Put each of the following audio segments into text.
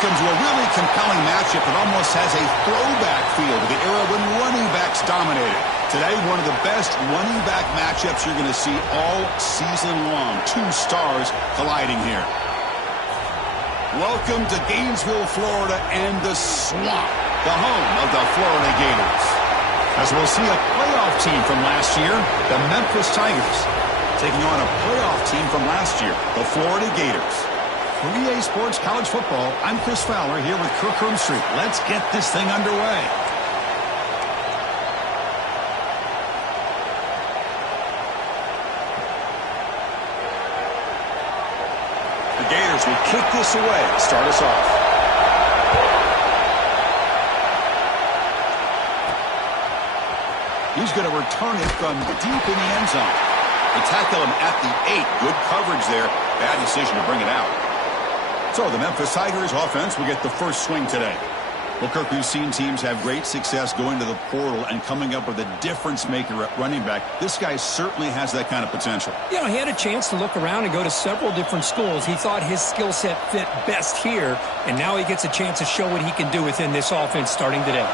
welcome to a really compelling matchup that almost has a throwback feel to the era when running backs dominated. Today, one of the best running back matchups you're going to see all season long. Two stars colliding here. Welcome to Gainesville, Florida, and the Swamp, the home of the Florida Gators. As we'll see a playoff team from last year, the Memphis Tigers, taking on a playoff team from last year, the Florida Gators. For EA Sports College Football, I'm Chris Fowler here with Kirk Street. Let's get this thing underway. The Gators will kick this away to start us off. He's going to return it from deep in the end zone. They tackle him at the 8. Good coverage there. Bad decision to bring it out. So the Memphis Tigers offense will get the first swing today. Well, Kirk, we've seen teams have great success going to the portal and coming up with a difference maker at running back. This guy certainly has that kind of potential. You know, he had a chance to look around and go to several different schools. He thought his skill set fit best here, and now he gets a chance to show what he can do within this offense starting today.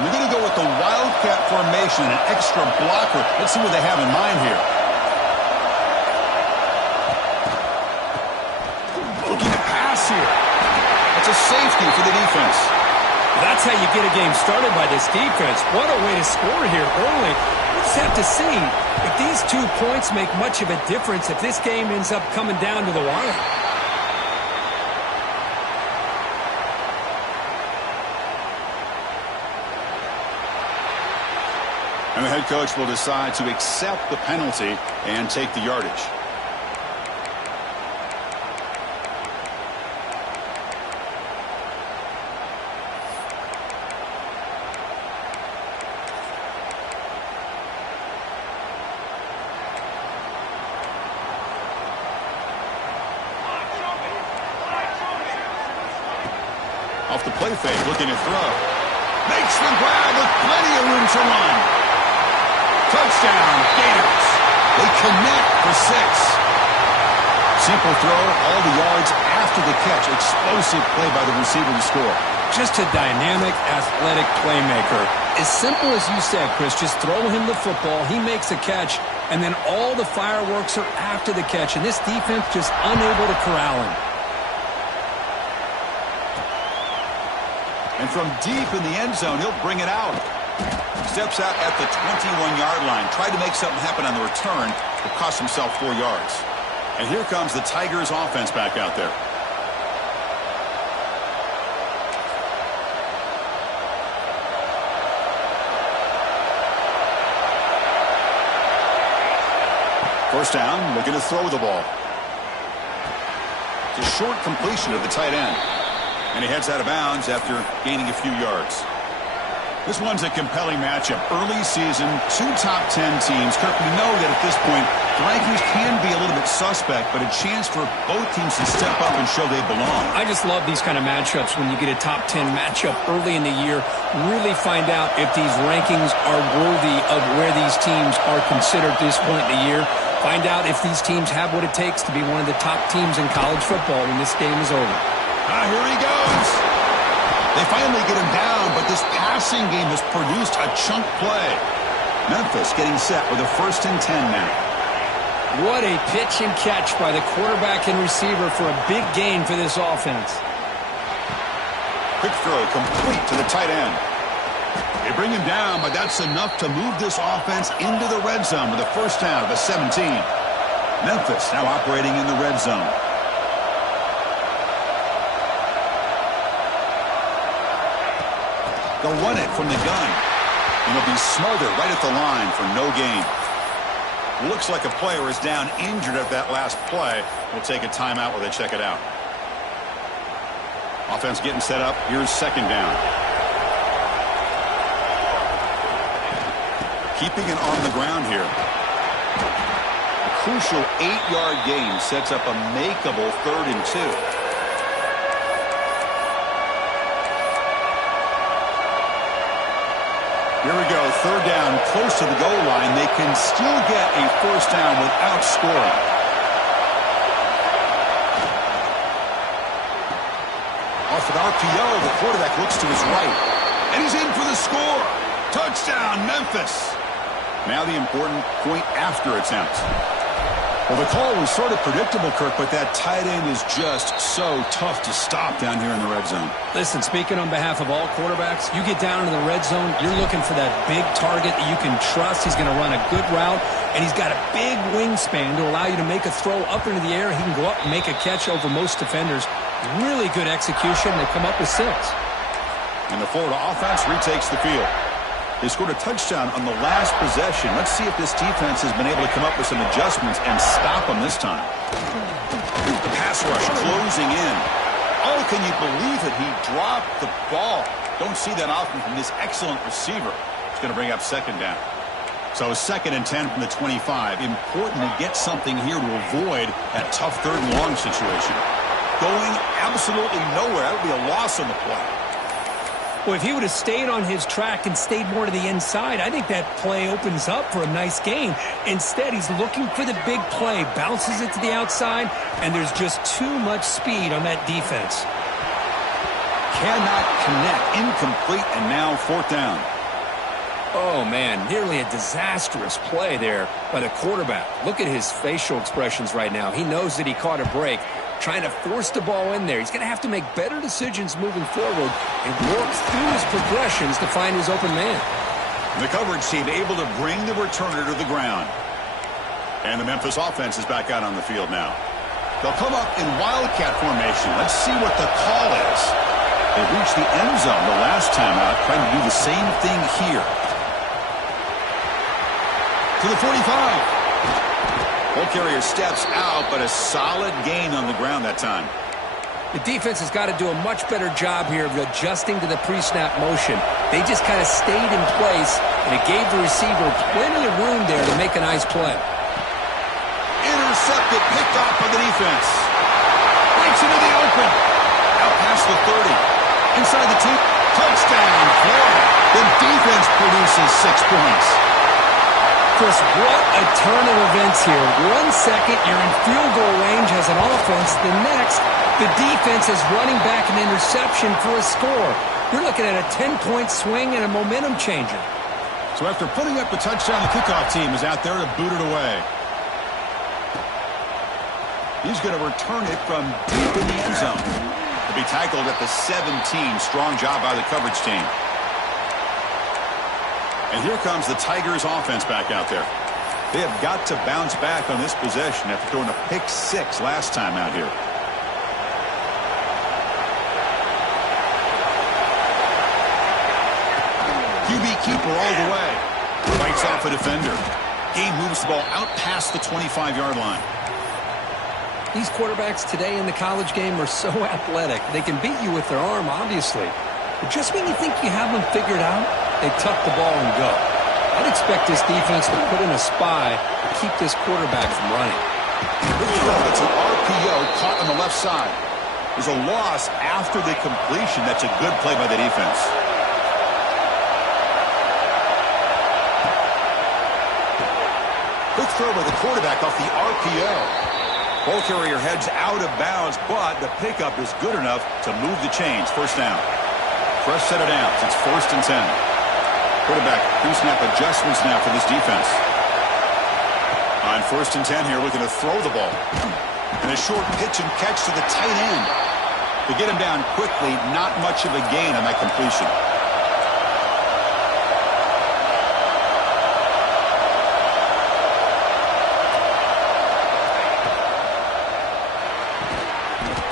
We're going to go with the Wildcat formation, an extra blocker. Let's see what they have in mind here. Looking to pass here. That's a safety for the defense. That's how you get a game started by this defense. What a way to score here early. We'll just have to see if these 2 points make much of a difference if this game ends up coming down to the wire. And the head coach will decide to accept the penalty and take the yardage. Off the play fake, looking to throw. Makes the grab with plenty of room to run. Touchdown, Gators. They connect for 6. Simple throw, all the yards after the catch. Explosive play by the receiver to score. Just a dynamic, athletic playmaker. As simple as you said, Chris, just throw him the football, he makes a catch, and then all the fireworks are after the catch, and this defense just unable to corral him. And from deep in the end zone, he'll bring it out. Steps out at the 21-yard line. Tried to make something happen on the return, but cost himself 4 yards. And here comes the Tigers offense back out there. First down, looking to throw the ball. It's a short completion of the tight end. And he heads out of bounds after gaining a few yards. This one's a compelling matchup. Early season, 2 top 10 teams. Kirk, we know that at this point, the rankings can be a little bit suspect, but a chance for both teams to step up and show they belong. I just love these kind of matchups when you get a top 10 matchup early in the year. Really find out if these rankings are worthy of where these teams are considered at this point in the year. Find out if these teams have what it takes to be one of the top teams in college football when this game is over. Here he goes. They finally get him down, but this passing game has produced a chunk play. Memphis getting set with a 1st and 10 now. What a pitch and catch by the quarterback and receiver for a big gain for this offense. Quick throw complete to the tight end. They bring him down, but that's enough to move this offense into the red zone with a first down of the 17. Memphis now operating in the red zone. They'll run it from the gun. And it'll be smothered right at the line for no gain. Looks like a player is down injured at that last play. We'll take a timeout while they check it out. Offense getting set up. Here's second down. Keeping it on the ground here. A crucial 8-yard gain sets up a makeable 3rd and 2. Here we go, third down, close to the goal line. They can still get a first down without scoring. Off the with RPO. The quarterback looks to his right. And he's in for the score. Touchdown, Memphis. Now the important point after attempt. Well, the call was sort of predictable, Kirk, but that tight end is just so tough to stop down here in the red zone. Listen, speaking on behalf of all quarterbacks, you get down into the red zone, you're looking for that big target that you can trust. He's going to run a good route, and he's got a big wingspan to allow you to make a throw up into the air. He can go up and make a catch over most defenders. Really good execution. They come up with 6. And the Florida offense retakes the field. They scored a touchdown on the last possession. Let's see if this defense has been able to come up with some adjustments and stop them this time. The pass rush closing in. Oh, can you believe it? He dropped the ball. Don't see that often from this excellent receiver. It's going to bring up second down. So 2nd and 10 from the 25. Important to get something here to avoid that tough 3rd and long situation. Going absolutely nowhere. That would be a loss on the play. Well, if he would have stayed on his track and stayed more to the inside, I think that play opens up for a nice gain. Instead, he's looking for the big play, bounces it to the outside, and there's just too much speed on that defense. Cannot connect. Incomplete, and now 4th down. Oh, man, nearly a disastrous play there by the quarterback. Look at his facial expressions right now. He knows that he caught a break, trying to force the ball in there. He's going to have to make better decisions moving forward and work through his progressions to find his open man. The coverage team able to bring the returner to the ground. And the Memphis offense is back out on the field now. They'll come up in wildcat formation. Let's see what the call is. They reached the end zone the last time out, trying to do the same thing here. To the 45. Ball carrier steps out, but a solid gain on the ground that time. The defense has got to do a much better job here of adjusting to the pre-snap motion. They just kind of stayed in place, and it gave the receiver plenty of room there to make a nice play. Intercepted, picked off by the defense. Breaks into the open. Out past the 30. Inside the 2. Touchdown, Florida. The defense produces 6 points. Chris, what a turn of events here. 1 second, you're in field goal range as an offense. The next, the defense is running back an interception for a score. You're looking at a 10-point swing and a momentum changer. So after putting up the touchdown, the kickoff team is out there to boot it away. He's going to return it from deep in the end zone. To be tackled at the 17. Strong job by the coverage team. And here comes the Tigers offense back out there. They have got to bounce back on this possession after throwing a pick 6 last time out here. QB keeper all the way. Fights off a defender. Game moves the ball out past the 25-yard line. These quarterbacks today in the college game are so athletic. They can beat you with their arm, obviously. But just when you think you have them figured out, they tuck the ball and go. I'd expect this defense to put in a spy to keep this quarterback from running. It's an RPO caught on the left side. There's a loss after the completion. That's a good play by the defense. Quick throw by the quarterback off the RPO. Ball carrier heads out of bounds, but the pickup is good enough to move the chains. 1st down. Fresh set of downs. It's 1st and 10. Quarterback pre-snap adjustments now for this defense. On 1st and 10 here, looking to throw the ball. And a short pitch and catch to the tight end. To get him down quickly, not much of a gain on that completion.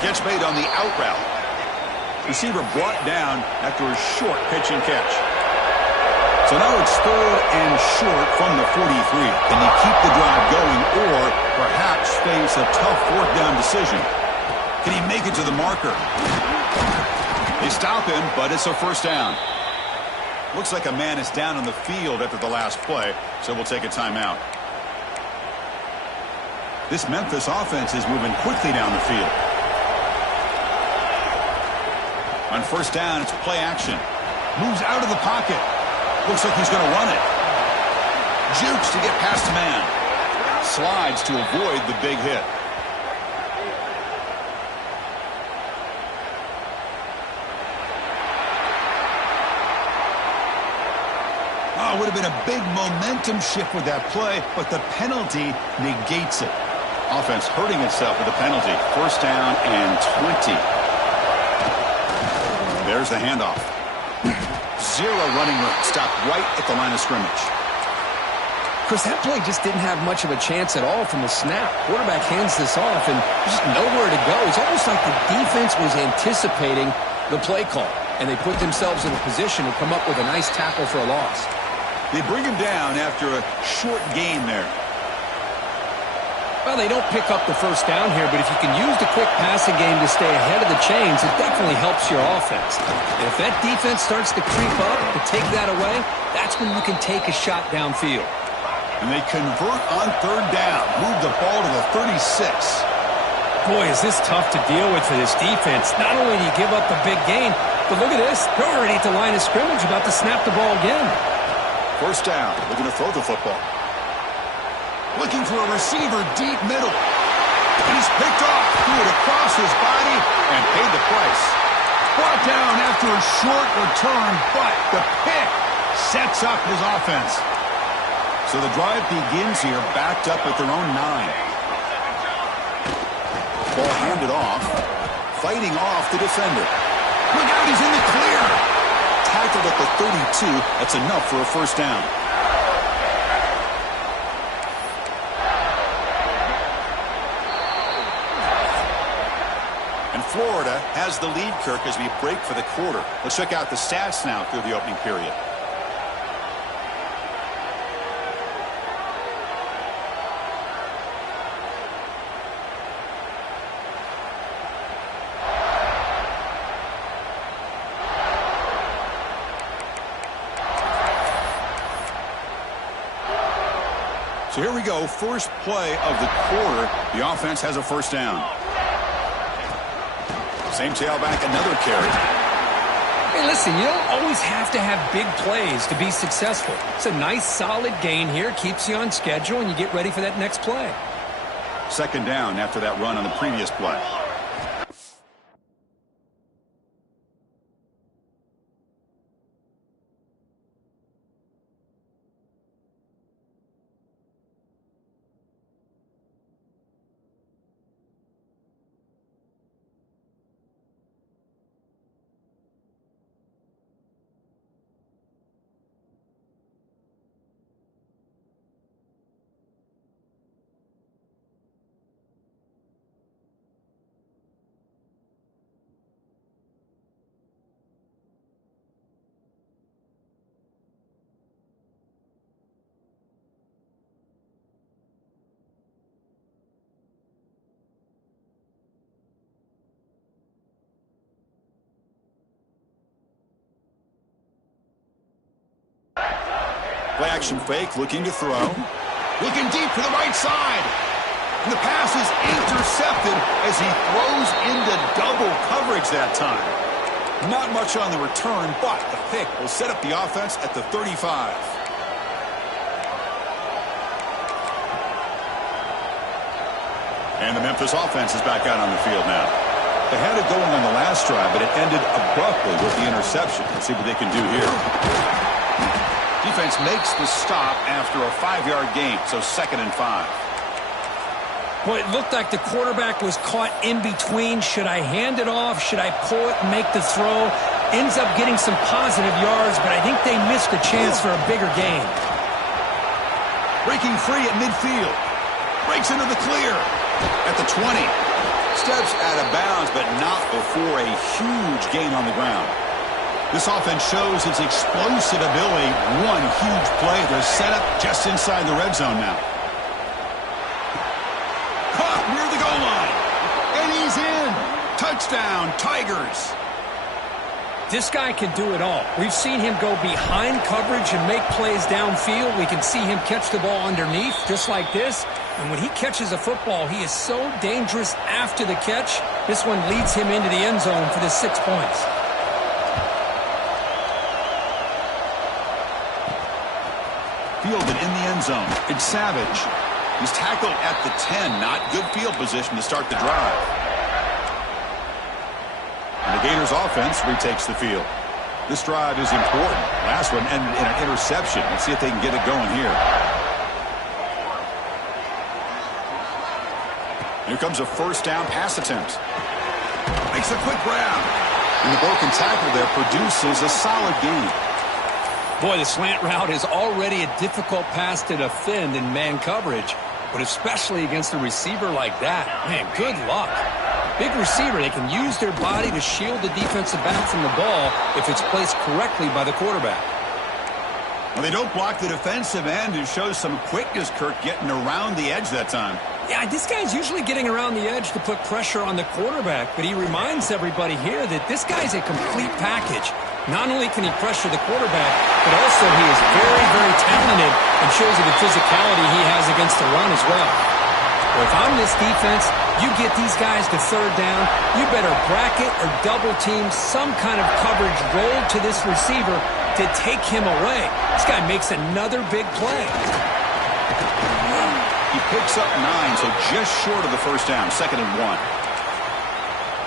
Catch made on the out route. Receiver brought down after a short pitch and catch. So now it's 3rd and short from the 43. Can he keep the drive going or perhaps face a tough 4th down decision? Can he make it to the marker? They stop him, but it's a 1st down. Looks like a man is down on the field after the last play, so we'll take a timeout. This Memphis offense is moving quickly down the field. On 1st down, it's play action. Moves out of the pocket. Looks like he's going to run it. Jukes to get past the man. Slides to avoid the big hit. would have been a big momentum shift with that play, but the penalty negates it. Offense hurting itself with the penalty. First down and 20. There's the handoff. Zero running room. Stopped right at the line of scrimmage. Chris, that play just didn't have much of a chance at all from the snap. Quarterback hands this off, and there's just nowhere to go. It's almost like the defense was anticipating the play call, and they put themselves in a position to come up with a nice tackle for a loss. They bring him down after a short gain there. Well, they don't pick up the first down here, but if you can use the quick passing game to stay ahead of the chains, it definitely helps your offense. And if that defense starts to creep up to take that away, that's when you can take a shot downfield. And they convert on third down. Move the ball to the 36. Boy, is this tough to deal with for this defense. Not only do you give up the big gain, but look at this. They're already at the line of scrimmage about to snap the ball again. First down. Looking to throw the football. Looking for a receiver deep middle. And he's picked off. Threw it across his body and paid the price. Brought down after a short return, but the pick sets up his offense. So the drive begins here backed up at their own 9. Ball handed off. Fighting off the defender. Look out, he's in the clear. Tackled at the 32. That's enough for a first down. Florida has the lead, Kirk, as we break for the quarter. Let's check out the stats now through the opening period. So here we go. First play of the quarter. The offense has a first down. Same tailback, another carry. Hey, listen, you don't always have to have big plays to be successful. It's a nice, solid gain here. Keeps you on schedule, and you get ready for that next play. Second down after that run on the previous play. Play action fake, looking to throw. Looking deep to the right side. And the pass is intercepted as he throws into double coverage that time. Not much on the return, but the pick will set up the offense at the 35. And the Memphis offense is back out on the field now. They had it going on the last drive, but it ended abruptly with the interception. Let's see what they can do here. Defense makes the stop after a 5-yard gain, so 2nd and 5. Boy, it looked like the quarterback was caught in between. Should I hand it off? Should I pull it and make the throw? Ends up getting some positive yards, but I think they missed a chance for a bigger gain. Breaking free at midfield. Breaks into the clear at the 20. Steps out of bounds, but not before a huge gain on the ground. This offense shows its explosive ability. One huge play. They're set up just inside the red zone now. Caught near the goal line. And he's in. Touchdown, Tigers. This guy can do it all. We've seen him go behind coverage and make plays downfield. We can see him catch the ball underneath just like this. And when he catches a football, he is so dangerous after the catch. This one leads him into the end zone for the 6 points. Fielded in the end zone. It's Savage. He's tackled at the 10. Not good field position to start the drive. And the Gators offense retakes the field. This drive is important. Last one ended in an interception. Let's see if they can get it going here. Here comes a first down pass attempt. Makes a quick grab. And the broken tackle there produces a solid gain. Boy, the slant route is already a difficult pass to defend in man coverage, but especially against a receiver like that. Man, good luck. Big receiver, they can use their body to shield the defensive back from the ball if it's placed correctly by the quarterback. Well, they don't block the defensive end and shows some quickness, Kirk, getting around the edge that time. Yeah, this guy's usually getting around the edge to put pressure on the quarterback, but he reminds everybody here that this guy's a complete package. Not only can he pressure the quarterback, but also he is very, very talented and shows you the physicality he has against the run as well. Well, if I'm this defense, you get these guys to third down, you better bracket or double team some kind of coverage roll to this receiver to take him away. This guy makes another big play. He picks up 9, so just short of the first down, 2nd and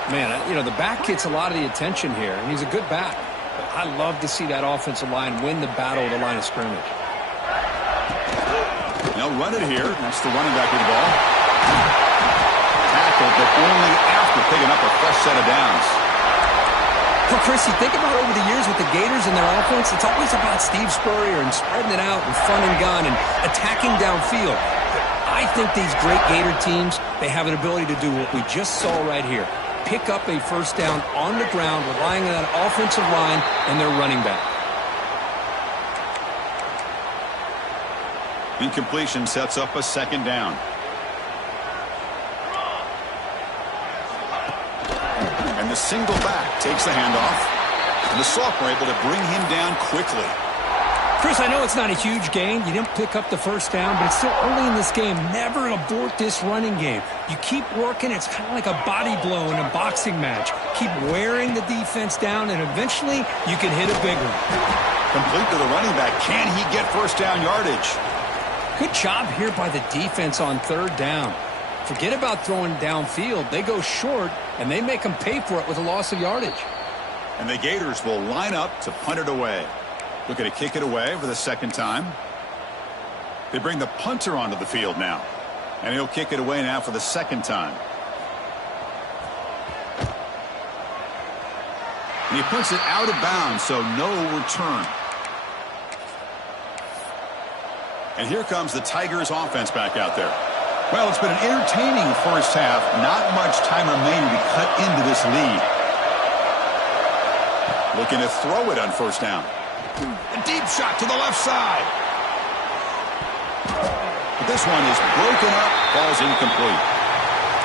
1. Man, the back gets a lot of the attention here, and he's a good back. But I love to see that offensive line win the battle of the line of scrimmage. They'll run it here. That's the running back with the ball. Tackled, but only after picking up a fresh set of downs. Well, Chris, you think about over the years with the Gators and their offense, it's always about Steve Spurrier and spreading it out and fun and gun and attacking downfield. I think these great Gator teams, they have an ability to do what we just saw right here. Pick up a first down on the ground, relying on that offensive line and their running back. Incompletion sets up a 2nd down. And the single back takes the handoff. And the sophomore able to bring him down quickly. Chris, I know it's not a huge gain. You didn't pick up the first down, but it's still early in this game. Never abort this running game. You keep working. It's kind of like a body blow in a boxing match. Keep wearing the defense down, and eventually you can hit a big one. Complete to the running back. Can he get first down yardage? Good job here by the defense on 3rd down. Forget about throwing downfield. They go short, and they make them pay for it with a loss of yardage. And the Gators will line up to punt it away. Looking to kick it away for the 2nd time. They bring the punter onto the field now. And he'll kick it away now for the 2nd time. And he puts it out of bounds, so no return. And here comes the Tigers offense back out there. Well, it's been an entertaining first half. Not much time remaining to cut into this lead. Looking to throw it on first down. A deep shot to the left side. But this one is broken up, falls incomplete.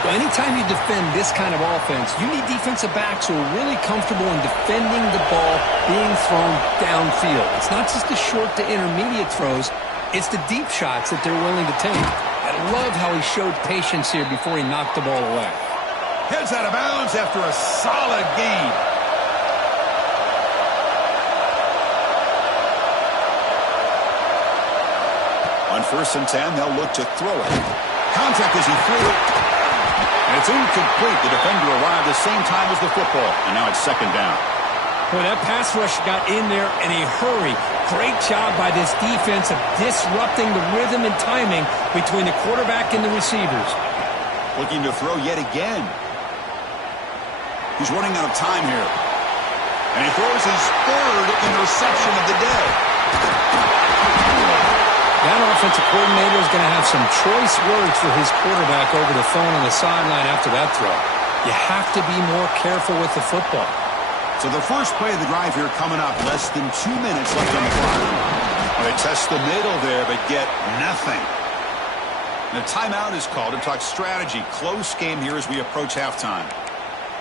Well, anytime you defend this kind of offense, you need defensive backs who are really comfortable in defending the ball being thrown downfield. It's not just the short to intermediate throws, it's the deep shots that they're willing to take. I love how he showed patience here before he knocked the ball away. Heads out of bounds after a solid gain. On 1st and 10, they'll look to throw it. Contact as he threw it. And it's incomplete. The defender arrived the same time as the football. And now it's 2nd down. Boy, that pass rush got in there in a hurry. Great job by this defense of disrupting the rhythm and timing between the quarterback and the receivers. Looking to throw yet again. He's running out of time here. And he throws his 3rd interception of the day. That offensive coordinator is going to have some choice words for his quarterback over the phone on the sideline after that throw. You have to be more careful with the football. So the first play of the drive here coming up. Less than 2 minutes left on the clock. Well, they test the middle there, but get nothing. And a timeout is called to talk strategy. Close game here as we approach halftime.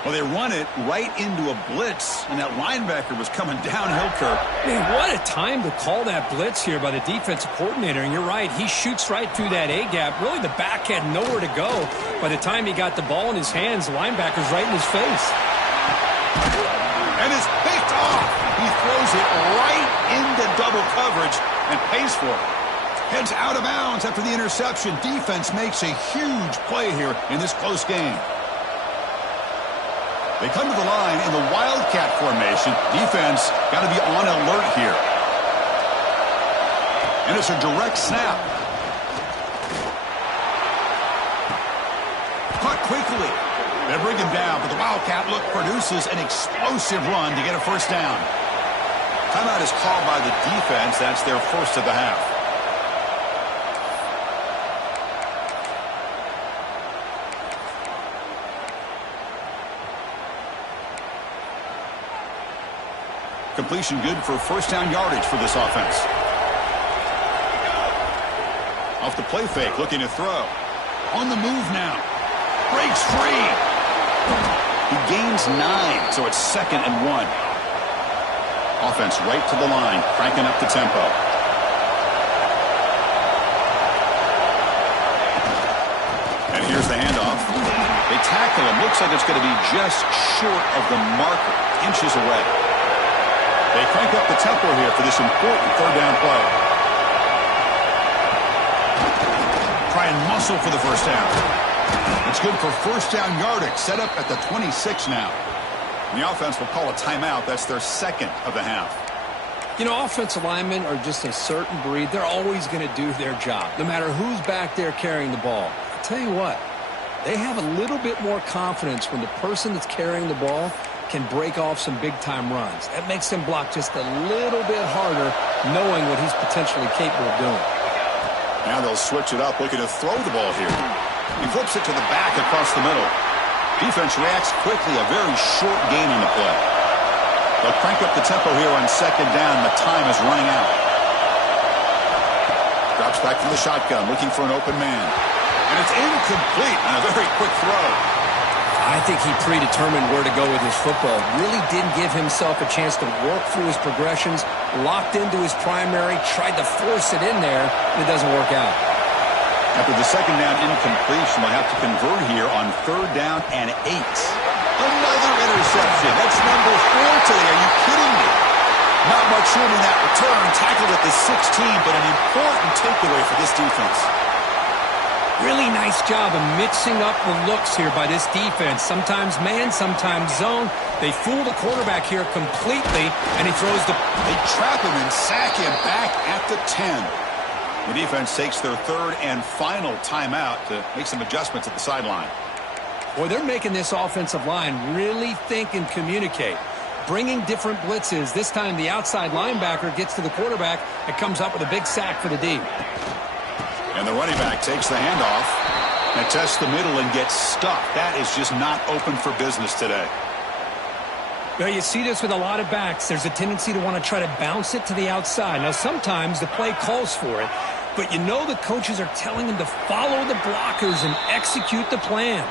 Well, they run it right into a blitz, and that linebacker was coming downhill, Kirk. Man, what a time to call that blitz here by the defensive coordinator. And you're right, he shoots right through that A-gap. Really, the back had nowhere to go. By the time he got the ball in his hands, the linebacker's right in his face. And it's picked off. He throws it right into double coverage and pays for it. Heads out of bounds after the interception. Defense makes a huge play here in this close game. They come to the line in the Wildcat formation. Defense got to be on alert here. And it's a direct snap. Caught quickly. They bring him down, but the Wildcat look produces an explosive run to get a first down. Timeout is called by the defense. That's their first of the half. Completion good for first down yardage for this offense. Off the play fake, looking to throw. On the move now. Breaks free. He gains 9, so it's 2nd and 1. Offense right to the line, cranking up the tempo. And here's the handoff. They tackle him. Looks like it's going to be just short of the marker, inches away. They crank up the tempo here for this important third down play. Try and muscle for the first down. It's good for first down yardage, set up at the 26 now. And the offense will call a timeout. That's their second of the half. You know, offensive linemen are just a certain breed. They're always going to do their job, no matter who's back there carrying the ball. I'll tell you what, they have a little bit more confidence when the person that's carrying the ball can break off some big-time runs. That makes them block just a little bit harder, knowing what he's potentially capable of doing. Now they'll switch it up, looking to throw the ball here. He flips it to the back across the middle. Defense reacts quickly, a very short gain on the play. They'll crank up the tempo here on second down. The time is running out. Drops back from the shotgun, looking for an open man. And it's incomplete on a very quick throw. I think he predetermined where to go with his football. Really didn't give himself a chance to work through his progressions. Locked into his primary, tried to force it in there, and it doesn't work out. After the second down incompletion, they'll have to convert here on third down and 8. Another interception. That's number 4 today. Are you kidding me? Not much room in that return. Tackled at the 16, but an important takeaway for this defense. Really nice job of mixing up the looks here by this defense. Sometimes man, sometimes zone. They fool the quarterback here completely, and he throws the... They trap him and sack him back at the 10. The defense takes their third and final timeout to make some adjustments at the sideline. Boy, they're making this offensive line really think and communicate. Bringing different blitzes. This time the outside linebacker gets to the quarterback and comes up with a big sack for the D. And the running back takes the handoff and tests the middle and gets stuck. That is just not open for business today. Well, you see this with a lot of backs. There's a tendency to want to try to bounce it to the outside. Now, sometimes the play calls for it, but you know the coaches are telling them to follow the blockers and execute the plan.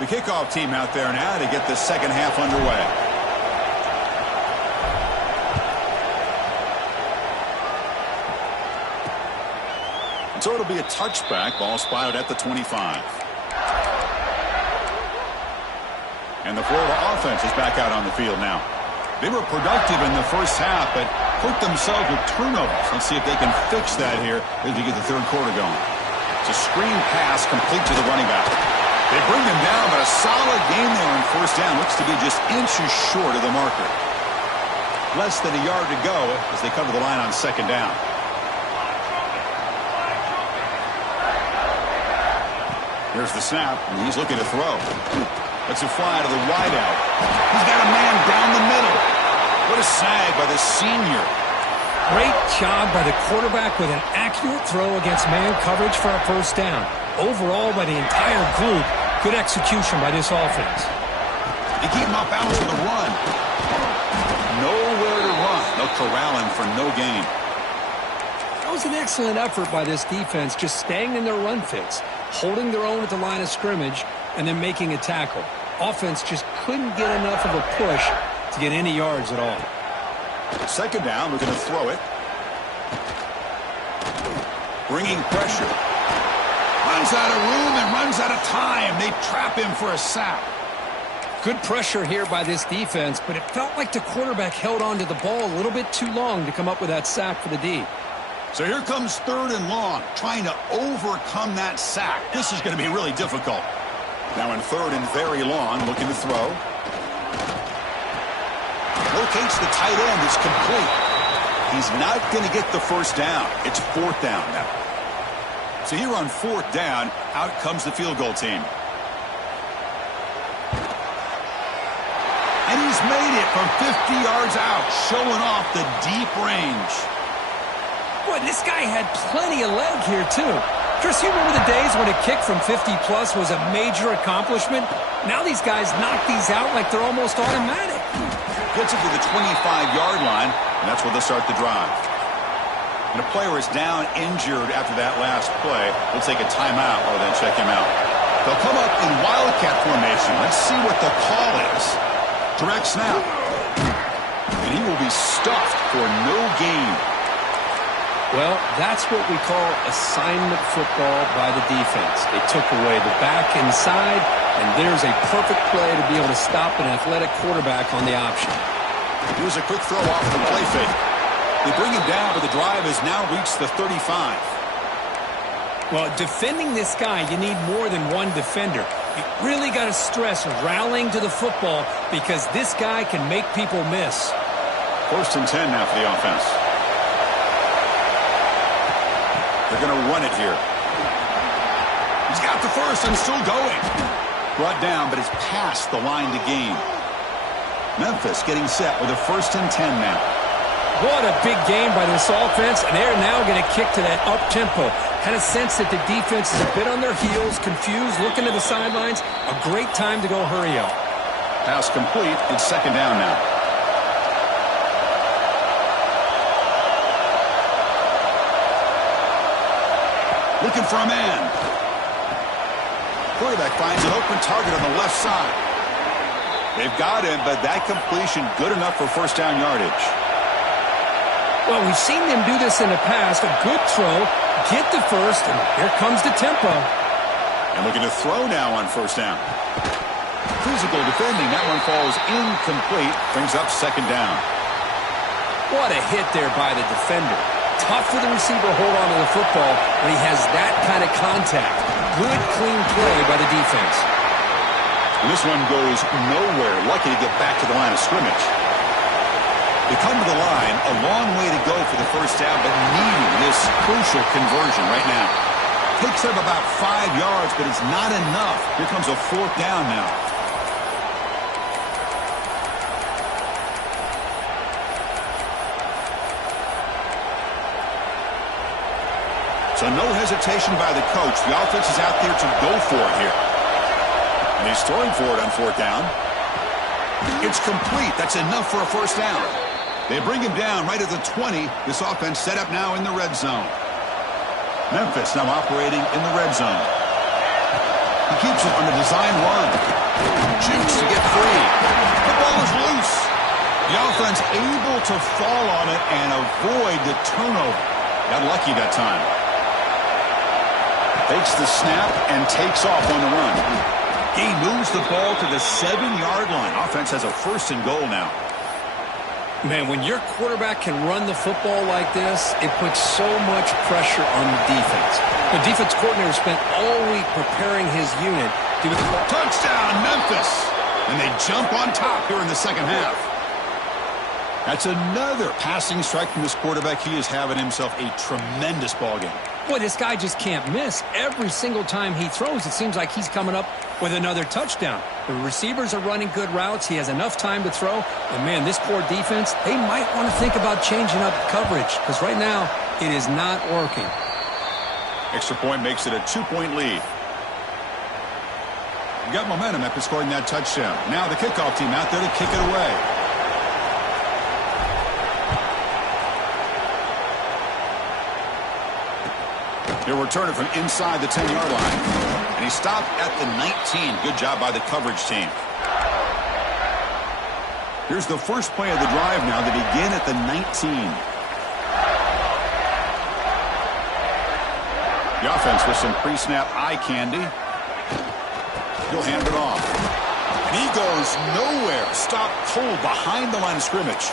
The kickoff team out there now to get the second half underway. So it'll be a touchback. Ball spotted at the 25. And the Florida offense is back out on the field now. They were productive in the first half, but hurt themselves with turnovers. Let's see if they can fix that here as we get the third quarter going. It's a screen pass complete to the running back. They bring him down, but a solid game there on first down. Looks to be just inches short of the marker. Less than a yard to go as they come to the line on second down. Here's the snap, and he's looking to throw. Let's it fly to the wideout. He's got a man down the middle. What a snag by the senior. Great job by the quarterback with an accurate throw against man coverage for a first down. Overall, by the entire group, good execution by this offense. They keep him off balance with the run. Nowhere to run. They'll corral him for no gain. That was an excellent effort by this defense, just staying in their run fits, holding their own at the line of scrimmage, and then making a tackle. Offense just couldn't get enough of a push to get any yards at all. Second down, looking to throw it. Bringing pressure. Runs out of room and runs out of time. They trap him for a sack. Good pressure here by this defense, but it felt like the quarterback held on to the ball a little bit too long to come up with that sack for the D. So here comes third and long, trying to overcome that sack. This is going to be really difficult. Now in third and very long, looking to throw. Locates the tight end. It's complete. He's not going to get the first down. It's fourth down now. So here on fourth down, out comes the field goal team. And he's made it from 50 yards out, showing off the deep range. Boy, this guy had plenty of leg here, too. Chris, you remember the days when a kick from 50-plus was a major accomplishment? Now these guys knock these out like they're almost automatic. Gets it to the 25-yard line, and that's where they'll start the drive. And a player is down injured after that last play. We'll take a timeout or then check him out. They'll come up in Wildcat formation. Let's see what the call is. Direct snap. And he will be stuffed for no gain. Well, that's what we call assignment football by the defense. They took away the back inside, and there's a perfect play to be able to stop an athletic quarterback on the option. Here's a quick throw off the play fake. They bring him down, but the drive has now reached the 35. Well, defending this guy, you need more than one defender. You really got to stress rallying to the football because this guy can make people miss. First and 10 now for the offense. They're going to run it here. He's got the first and still going. Brought down, but it's past the line to gain. Memphis getting set with a first and 10 now. What a big game by this offense, and they're now going to kick to that up-tempo. Had a sense that the defense is a bit on their heels, confused, looking to the sidelines. A great time to go hurry up. Pass complete. It's second down now. Looking for a man. Quarterback finds an open target on the left side. They've got him, but that completion good enough for first down yardage. Well, we've seen them do this in the past. A good throw, get the first, and here comes the tempo. And looking to throw now on first down. Physical defending. That one falls incomplete. Brings up second down. What a hit there by the defender. Tough for the receiver to hold on to the football when he has that kind of contact. Good, clean play by the defense. And this one goes nowhere. Lucky to get back to the line of scrimmage. They come to the line, a long way to go for the first down, but needing this crucial conversion right now. Takes up about 5 yards, but it's not enough. Here comes a fourth down now. So no hesitation by the coach. The offense is out there to go for it here. And he's throwing for it on fourth down. It's complete. That's enough for a first down. They bring him down right at the 20. This offense set up now in the red zone. Memphis now operating in the red zone. He keeps it on the design run. Shoots to get free. The ball is loose. The offense able to fall on it and avoid the turnover. Got lucky that time. Takes the snap and takes off on the run. He moves the ball to the 7-yard line. Offense has a first and goal now. Man, when your quarterback can run the football like this, it puts so much pressure on the defense. The defense coordinator spent all week preparing his unit. Touchdown, Memphis! And they jump on top here in the second half. That's another passing strike from this quarterback. He is having himself a tremendous ball game. Boy, this guy just can't miss. Every single time he throws, it seems like he's coming up with another touchdown. The receivers are running good routes. He has enough time to throw. And, man, this poor defense, they might want to think about changing up coverage because right now it is not working. Extra point makes it a 2-point lead. You got momentum after scoring that touchdown. Now the kickoff team out there to kick it away. He'll return it from inside the 10-yard line. And he stopped at the 19. Good job by the coverage team. Here's the first play of the drive now. They begin at the 19. The offense with some pre-snap eye candy. He'll hand it off. And he goes nowhere. Stopped cold behind the line of scrimmage.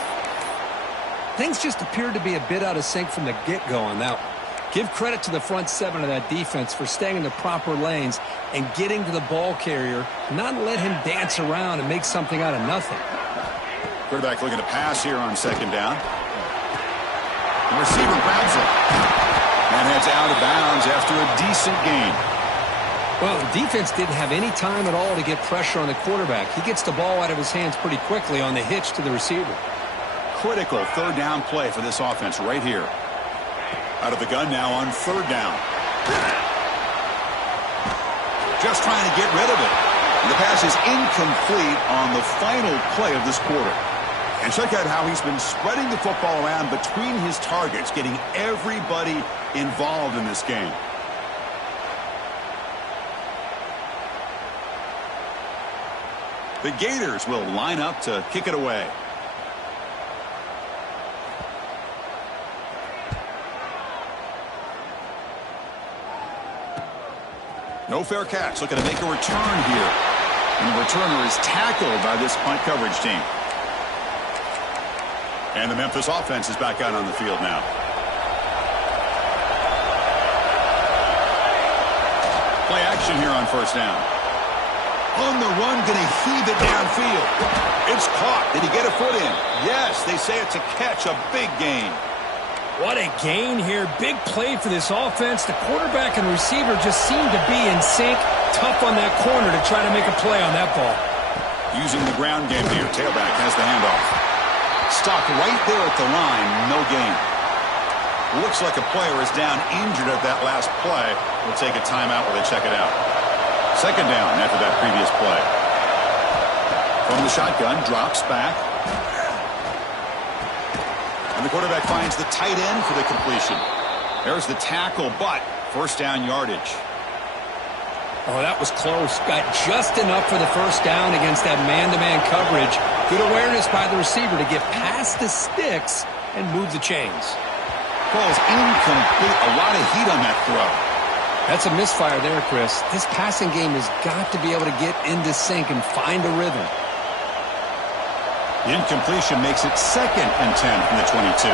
Things just appeared to be a bit out of sync from the get-go on that one. Give credit to the front seven of that defense for staying in the proper lanes and getting to the ball carrier, not let him dance around and make something out of nothing. Quarterback looking to pass here on second down. The receiver grabs it and heads out of bounds after a decent gain. Well, the defense didn't have any time at all to get pressure on the quarterback. He gets the ball out of his hands pretty quickly on the hitch to the receiver. Critical third down play for this offense right here. Out of the gun now on third down. Just trying to get rid of it. The pass is incomplete on the final play of this quarter. And check out how he's been spreading the football around between his targets, getting everybody involved in this game. The Gators will line up to kick it away. No fair catch. Looking to make a return here. And the returner is tackled by this punt coverage team. And the Memphis offense is back out on the field now. Play action here on first down. On the run, going to heave it downfield. It's caught. Did he get a foot in? Yes, they say it's a catch, a big gain. What a gain here. Big play for this offense. The quarterback and receiver just seem to be in sync. Tough on that corner to try to make a play on that ball. Using the ground game here. Tailback has the handoff. Stopped right there at the line. No gain. Looks like a player is down injured at that last play. We'll take a timeout while they check it out. Second down after that previous play. From the shotgun, drops back. And the quarterback finds the tight end for the completion. There's the tackle, but first down yardage. Oh, that was close. Got just enough for the first down against that man-to-man coverage. Good awareness by the receiver to get past the sticks and move the chains. Ball's incomplete. A lot of heat on that throw. That's a misfire there, Chris. This passing game has got to be able to get into sync and find a rhythm. The incompletion makes it 2nd and 10 from the 22.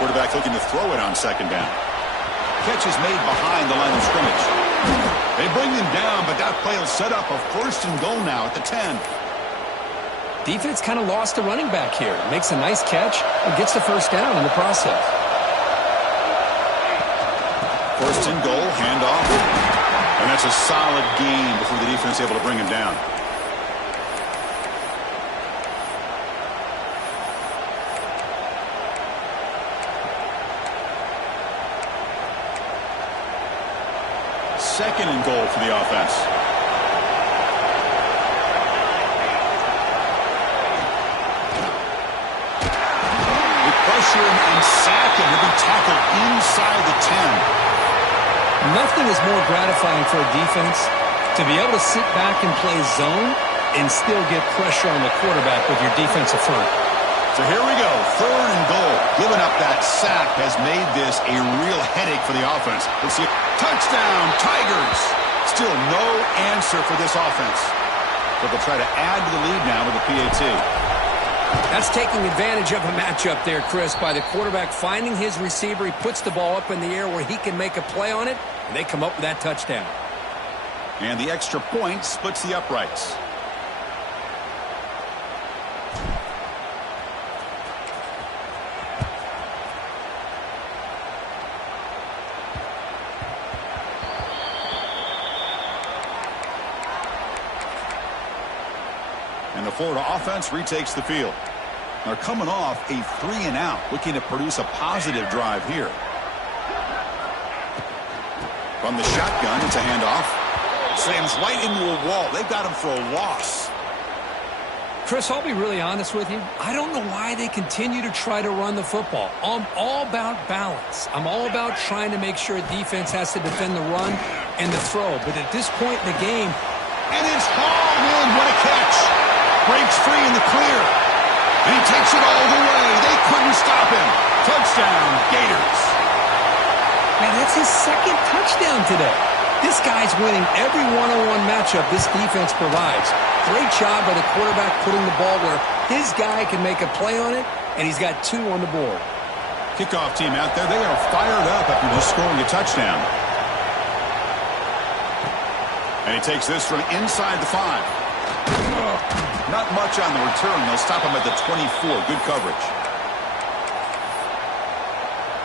Quarterback looking to throw it on second down. Catch is made behind the line of scrimmage. They bring him down, but that play will set up a first and goal now at the 10. Defense kind of lost the running back here. Makes a nice catch and gets the first down in the process. First and goal, handoff. And that's a solid gain before the defense is able to bring him down. Second and goal for the offense. They pressure him and sack him. He'll be tackled inside the 10. Nothing is more gratifying for a defense to be able to sit back and play zone and still get pressure on the quarterback with your defensive front. So here we go, third and goal. Giving up that sack has made this a real headache for the offense. Let's see. Touchdown, Tigers. Still no answer for this offense. But they'll try to add to the lead now with the PAT. That's taking advantage of a matchup there, Chris, by the quarterback finding his receiver. He puts the ball up in the air where he can make a play on it, and they come up with that touchdown. And the extra point splits the uprights. And the Florida offense retakes the field. They're coming off a 3-and-out, looking to produce a positive drive here. From the shotgun, it's a handoff. Slams right into a wall. They've got him for a loss. Chris, I'll be really honest with you. I don't know why they continue to try to run the football. I'm all about balance. I'm all about trying to make sure defense has to defend the run and the throw. But at this point in the game... And it's hauled in. What a catch. Breaks free in the clear. And he takes it all the way. They couldn't stop him. Touchdown, Gators. Man, that's his second touchdown today. This guy's winning every one-on-one matchup this defense provides. Great job by the quarterback putting the ball where his guy can make a play on it, and he's got 2 on the board. Kickoff team out there, they are fired up after just scoring a touchdown. And he takes this from inside the 5. Not much on the return. They'll stop him at the 24. Good coverage.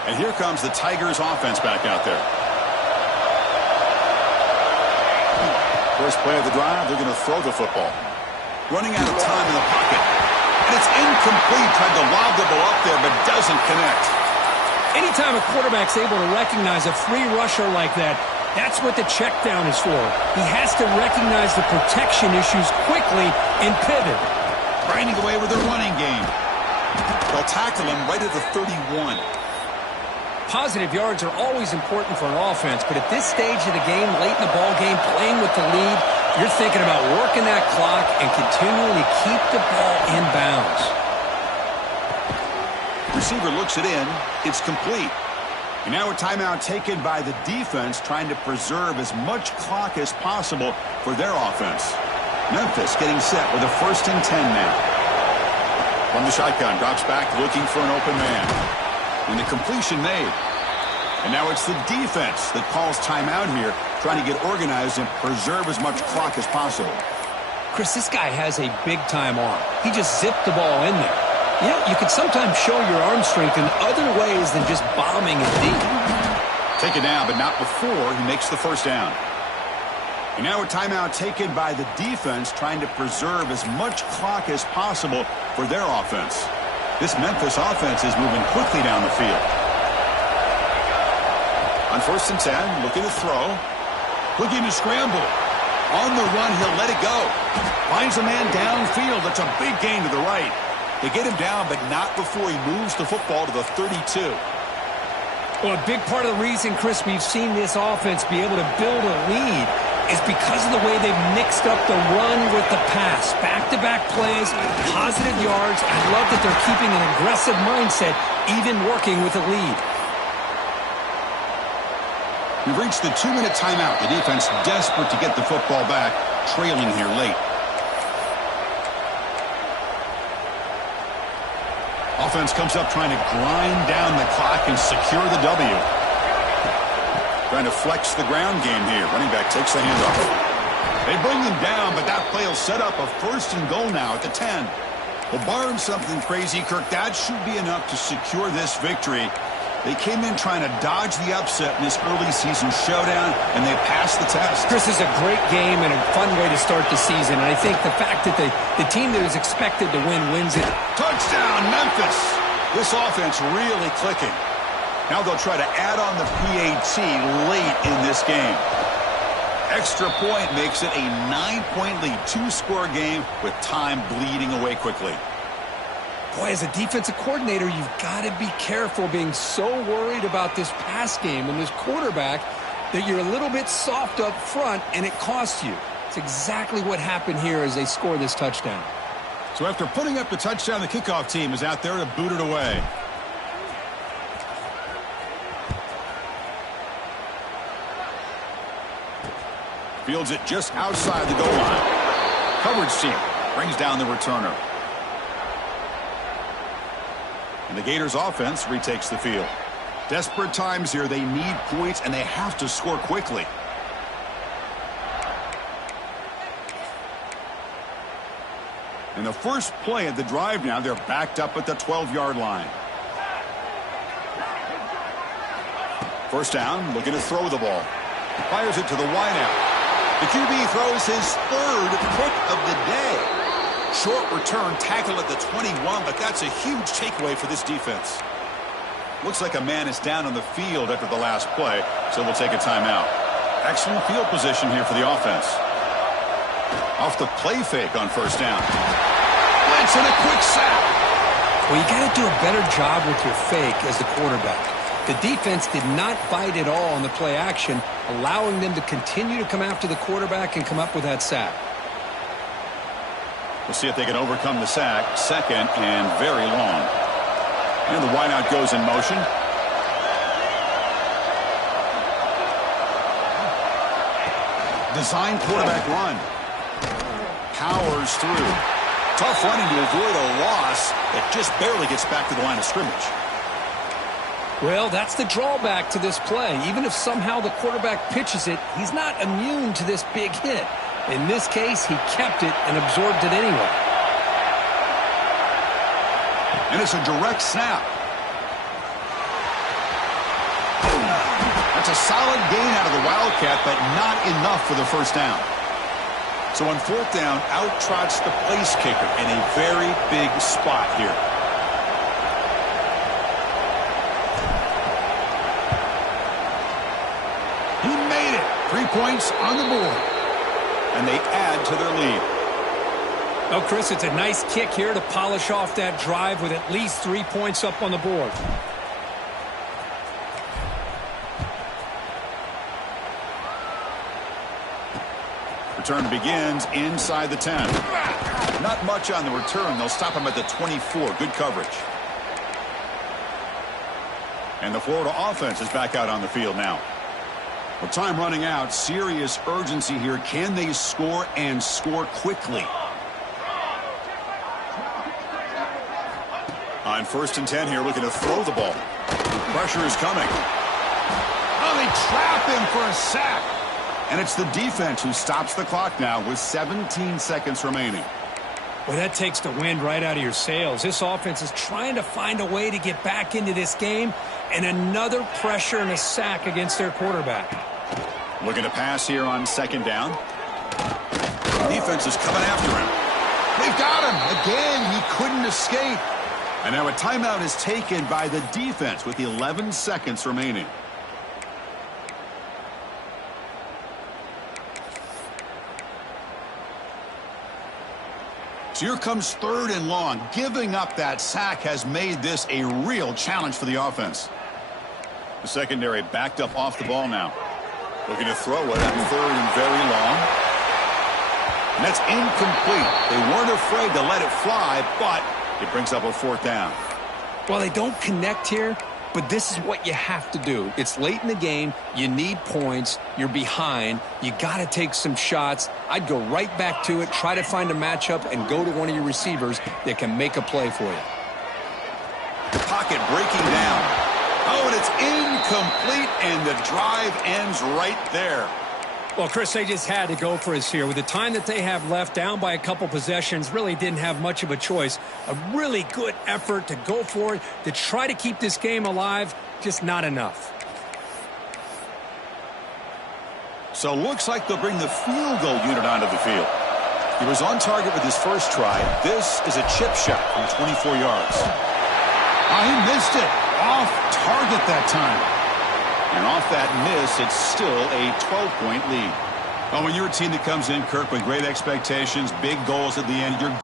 And here comes the Tigers offense back out there. First play of the drive, they're going to throw the football. Running out of time in the pocket. And it's incomplete. Tried to lob the ball up there, but doesn't connect. Anytime a quarterback's able to recognize a free rusher like that, that's what the check down is for. He has to recognize the protection issues quickly and pivot. Grinding away with their running game. They'll tackle him right at the 31. Positive yards are always important for an offense, but at this stage of the game, late in the ball game, playing with the lead, you're thinking about working that clock and continuing to keep the ball in bounds. Receiver looks it in. It's complete. And now a timeout taken by the defense, trying to preserve as much clock as possible for their offense. Memphis getting set with a 1st and 10 now. From the shotgun, drops back looking for an open man. And the completion made. And now it's the defense that calls timeout here, trying to get organized and preserve as much clock as possible. Chris, this guy has a big-time arm. He just zipped the ball in there. You know, you can sometimes show your arm strength in other ways than just bombing it deep. Take it down, but not before he makes the 1st down. And now a timeout taken by the defense, trying to preserve as much clock as possible for their offense. This Memphis offense is moving quickly down the field. On 1st and 10, looking to throw. Looking to scramble. On the run, he'll let it go. Finds a man downfield. That's a big gain to the right. They get him down, but not before he moves the football to the 32. Well, a big part of the reason, Chris, we've seen this offense be able to build a lead is because of the way they've mixed up the run with the pass. Back-to-back plays, positive yards. I love that they're keeping an aggressive mindset, even working with a lead. We've reached the 2-minute timeout. The defense desperate to get the football back, trailing here late. Offense comes up trying to grind down the clock and secure the W. Trying to flex the ground game here. Running back takes the handoff. They bring him down, but that play will set up a 1st and goal now at the 10. Well, barring something crazy, Kirk, that should be enough to secure this victory. They came in trying to dodge the upset in this early season showdown, and they passed the test. Chris, is a great game and a fun way to start the season. And I think the fact that the team that is expected to win wins it. Touchdown, Memphis! This offense really clicking. Now they'll try to add on the PAT late in this game. Extra point makes it a 9-point lead, 2-score game with time bleeding away quickly. Boy, as a defensive coordinator, you've got to be careful being so worried about this pass game and this quarterback that you're a little bit soft up front and it costs you. It's exactly what happened here as they score this touchdown. So after putting up the touchdown, the kickoff team is out there to boot it away. Fields it just outside the goal line. Coverage team brings down the returner. And the Gators offense retakes the field. Desperate times here. They need points, and they have to score quickly. In the first play of the drive now, they're backed up at the 12-yard line. 1st down, looking to throw the ball. Fires it to the wideout. The QB throws his 3rd pick of the day. Short return, tackle at the 21, but that's a huge takeaway for this defense. Looks like a man is down on the field after the last play, so we'll take a timeout. Excellent field position here for the offense. Off the play fake on 1st down. Blitz and a quick sack. Well, you got to do a better job with your fake as the quarterback. The defense did not bite at all on the play action, allowing them to continue to come after the quarterback and come up with that sack. We'll see if they can overcome the sack. 2nd and very long. And the wideout goes in motion. Design quarterback run. Powers through. Tough running to avoid a loss that just barely gets back to the line of scrimmage. Well, that's the drawback to this play. Even if somehow the quarterback pitches it, he's not immune to this big hit. In this case, he kept it and absorbed it anyway. And it's a direct snap. That's a solid gain out of the Wildcat, but not enough for the first down. So on fourth down, out trots the place kicker in a very big spot here. He made it. 3 points on the board. And they add to their lead. Oh, Chris, it's a nice kick here to polish off that drive with at least 3 points up on the board. Return begins inside the 10. Not much on the return. They'll stop him at the 24. Good coverage. And the Florida offense is back out on the field now. Well, time running out. Serious urgency here. Can they score and score quickly? On 1st and 10 here, looking to throw the ball. Pressure is coming. Oh, they trap him for a sack. And it's the defense who stops the clock now with 17 seconds remaining. Well, that takes the wind right out of your sails. This offense is trying to find a way to get back into this game, and another pressure and a sack against their quarterback. Looking to pass here on 2nd down. Defense is coming after him. They've got him. Again, he couldn't escape. And now a timeout is taken by the defense with 11 seconds remaining. So here comes 3rd and long. Giving up that sack has made this a real challenge for the offense. The secondary backed up off the ball now. Looking to throw it on 3rd and very long. And that's incomplete. They weren't afraid to let it fly, but it brings up a 4th down. Well, they don't connect here, but this is what you have to do. It's late in the game. You need points. You're behind. You got to take some shots. I'd go right back to it, try to find a matchup, and go to one of your receivers that can make a play for you. Pocket breaking down. Oh, and it's incomplete, and the drive ends right there. Well, Chris, they just had to go for us here. With the time that they have left, down by a couple possessions, really didn't have much of a choice. A really good effort to go for it, to try to keep this game alive, just not enough. So looks like they'll bring the field goal unit onto the field. He was on target with his first try. This is a chip shot from 24 yards. Oh, he missed it. Off target that time. And off that miss, it's still a 12-point lead. Well, when you're a team that comes in, Kirk, with great expectations, big goals at the end, you're